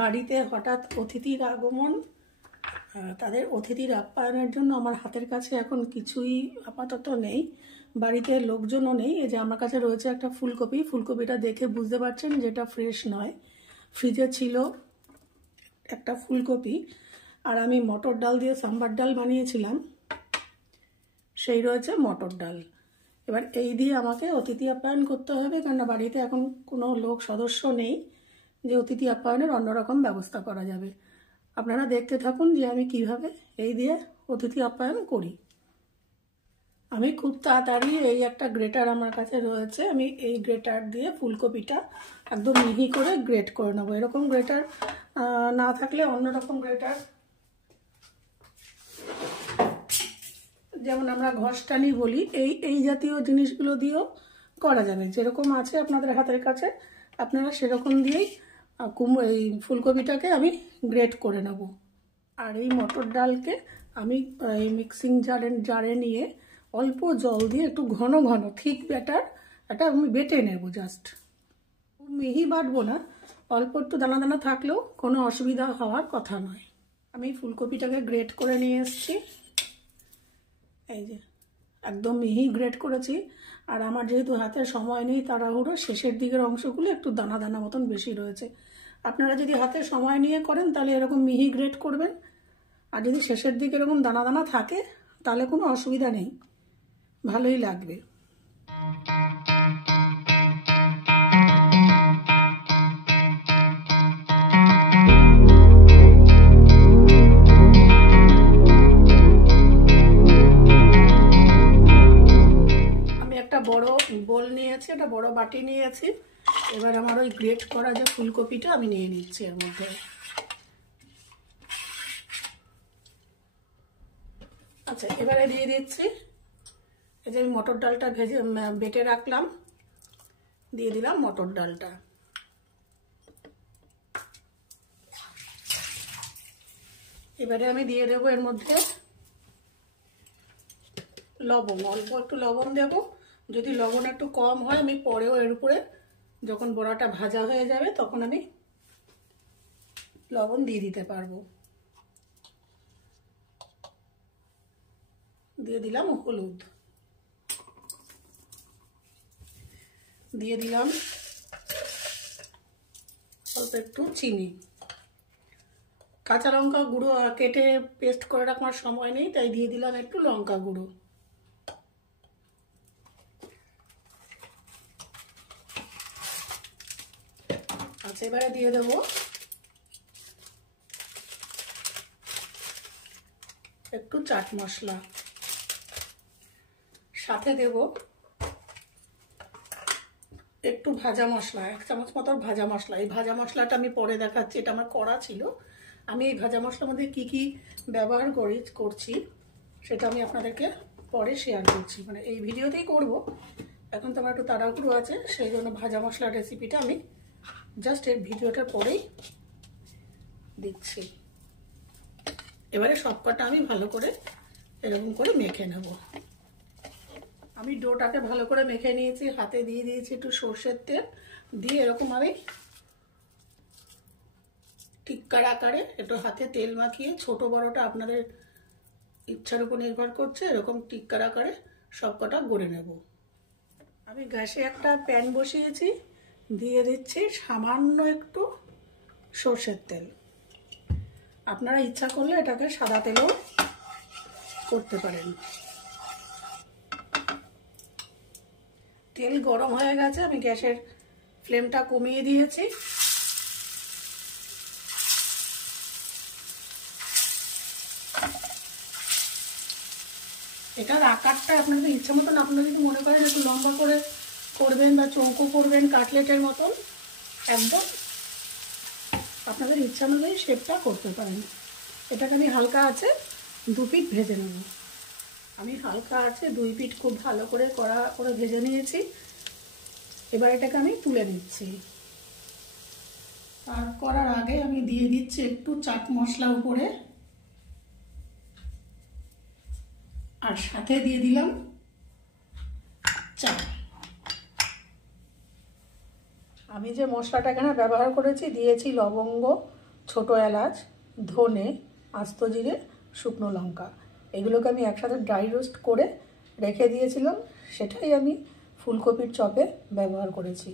বাড়িতে হঠাৎ অতিথির আগমন, তাদের অতিথির আপ্যায়নের জন্য আমার হাতের কাছে এখন কিছুই আপাতত নেই, বাড়িতে লোকজনও নেই। এই যে আমার কাছে রয়েছে একটা ফুলকপি, ফুলকপিটা দেখে বুঝতে পারছেন যেটা ফ্রেশ নয়। ফ্রিজে ছিল একটা ফুলকপি, আর আমি মটর ডাল দিয়ে সাম্বার ডাল বানিয়েছিলাম, সেই রয়েছে মটর ডাল। এবার এই দিয়ে আমাকে অতিথি আপ্যায়ন করতে হবে, কারণ বাড়িতে এখন কোনো লোক সদস্য নেই যে অতিথি আপ্যায়নের অন্যরকম ব্যবস্থা করা যাবে। আপনারা দেখতে থাকুন যে আমি কিভাবে এই দিয়ে অতিথি আপ্যায়ন করি। আমি খুব তাড়াতাড়ি, এই একটা গ্রেটার আমার কাছে রয়েছে, আমি এই গ্রেটার দিয়ে ফুলকপিটা একদম মিহি করে গ্রেট করে নেবো। এরকম গ্রেটার না থাকলে অন্যরকম গ্রেটার, যেমন আমরা ঘষটানি বলি, এই জাতীয় জিনিসগুলো দিয়েও করা যাবে। যেরকম আছে আপনাদের হাতের কাছে আপনারা সেরকম দিয়েই এই ফুলকপিটাকে আমি গ্রেট করে নেব। আর এই মটর ডালকে আমি এই মিক্সিং জারে নিয়ে অল্প জল দিয়ে একটু ঘন ঘন থিক ব্যাটার এটা আমি বেটে নেব। জাস্ট খুব মিহি বাটবো না, অল্প একটু দানা দানা থাকলেও কোনো অসুবিধা হওয়ার কথা নয়। আমি ফুলকপিটাকে গ্রেট করে নিয়ে এসেছি, এই যে একদম মিহি গ্রেট করেছি। আর আমার যেহেতু হাতে সময় নেই, তাড়াহুড়ো, শেষের দিকের অংশগুলো একটু দানা দানা মতন বেশি রয়েছে। আপনারা যদি হাতে সময় নিয়ে করেন তাহলে এরকম মিহি গ্রেট করবেন, আর যদি শেষের দিকে এরকম দানা দানা থাকে তাহলে কোনো অসুবিধা নেই, ভালোই লাগবে। বড় বোল নিয়েছি, একটা বড় বাটি নিয়েছি। এবার আমার ওই গ্রেট করা যে ফুলকপিটা আমি নিয়ে নিচ্ছি এর মধ্যে। আচ্ছা, এবারে দিয়ে দিচ্ছি এই যে মটর ডালটা বেটে রাখলাম, দিয়ে দিলাম মটর ডালটা। এবারে আমি দিয়ে দেবো এর মধ্যে লবণ, অল্প একটু লবণ দেবো। যদি লবণ একটু কম হয় আমি পরেও এর উপরে যখন বড়াটা ভাজা হয়ে যাবে তখন আমি লবণ দিয়ে দিতে পারবো। দিয়ে দিলাম হলুদ, দিয়ে দিলাম অল্প একটু চিনি। কাঁচা লঙ্কা গুঁড়ো কেটে পেস্ট করে রাখার সময় নেই, তাই দিয়ে দিলাম একটু লঙ্কা গুঁড়ো। আচ্ছা, এবারে দিয়ে দেবো একটু চাট মশলা, সাথে দেব একটু ভাজা মশলা, 1 চামচ মতো ভাজা মশলা। এই ভাজা মশলাটা আমি পরে দেখাচ্ছি, এটা আমার করা ছিল। আমি এই ভাজা মশলার মধ্যে কি কি ব্যবহার করছি সেটা আমি আপনাদেরকে পরে শেয়ার করছি, মানে এই ভিডিওতেই করব। এখন তো আমার একটু তাড়াহুড়ো আছে, সেই জন্য ভাজা মশলার রেসিপিটা আমি জাস্ট এই ভিডিওটার পরেই দিচ্ছি। এবারে সবকটা আমি ভালো করে এরকম করে মেখে নেব। আমি ডোটাকে ভালো করে মেখে নিয়েছি, হাতে দিয়ে দিয়েছি একটু সর্ষের তেল, দিয়ে এরকম আমি টিক্কার আকারে একটু হাতে তেল মাখিয়ে, ছোট বড়টা আপনাদের ইচ্ছার উপর নির্ভর করছে, এরকম টিক্কার আকারে সবকটা গড়ে নেব। আমি গ্যাসে একটা প্যান বসিয়েছি, দিয়ে দিচ্ছি সামান্য একটু সর্ষের তেল। আপনারা ইচ্ছা করলে এটাকে সাদা তেলও করতে পারেন। তেল গরম হয়ে গেছে, আমি গ্যাসের ফ্লেমটা কমিয়ে দিয়েছি। এটার আকারটা আপনাদের ইচ্ছা মতন, আপনারা যদি মনে করেন একটু লম্বা করে করবেন বা চৌকো করবেন কাটলেটের মতন, একদম আপনাদের ইচ্ছা অনুযায়ী শেপটা করতে পারেন। এটাকে আমি হালকা আছে 2 পিঠ ভেজে নেব। আমি হালকা আছে 2 পিঠ খুব ভালো করে কড়া করে ভেজে নিয়েছি। এবার এটাকে আমি তুলে নিচ্ছি। আর করার আগে আমি দিয়ে দিচ্ছি একটু চাট মশলা উপরে, আর সাথে দিয়ে দিলাম চা। আমি যে মশলাটা এখানে ব্যবহার করেছি, দিয়েছি লবঙ্গ, ছোটো এলাচ, ধনে, আস্ত জিরে, শুকনো লঙ্কা। এগুলোকে আমি একসাথে ড্রাই রোস্ট করে রেখে দিয়েছিলাম, সেটাই আমি ফুলকপির চপে ব্যবহার করেছি।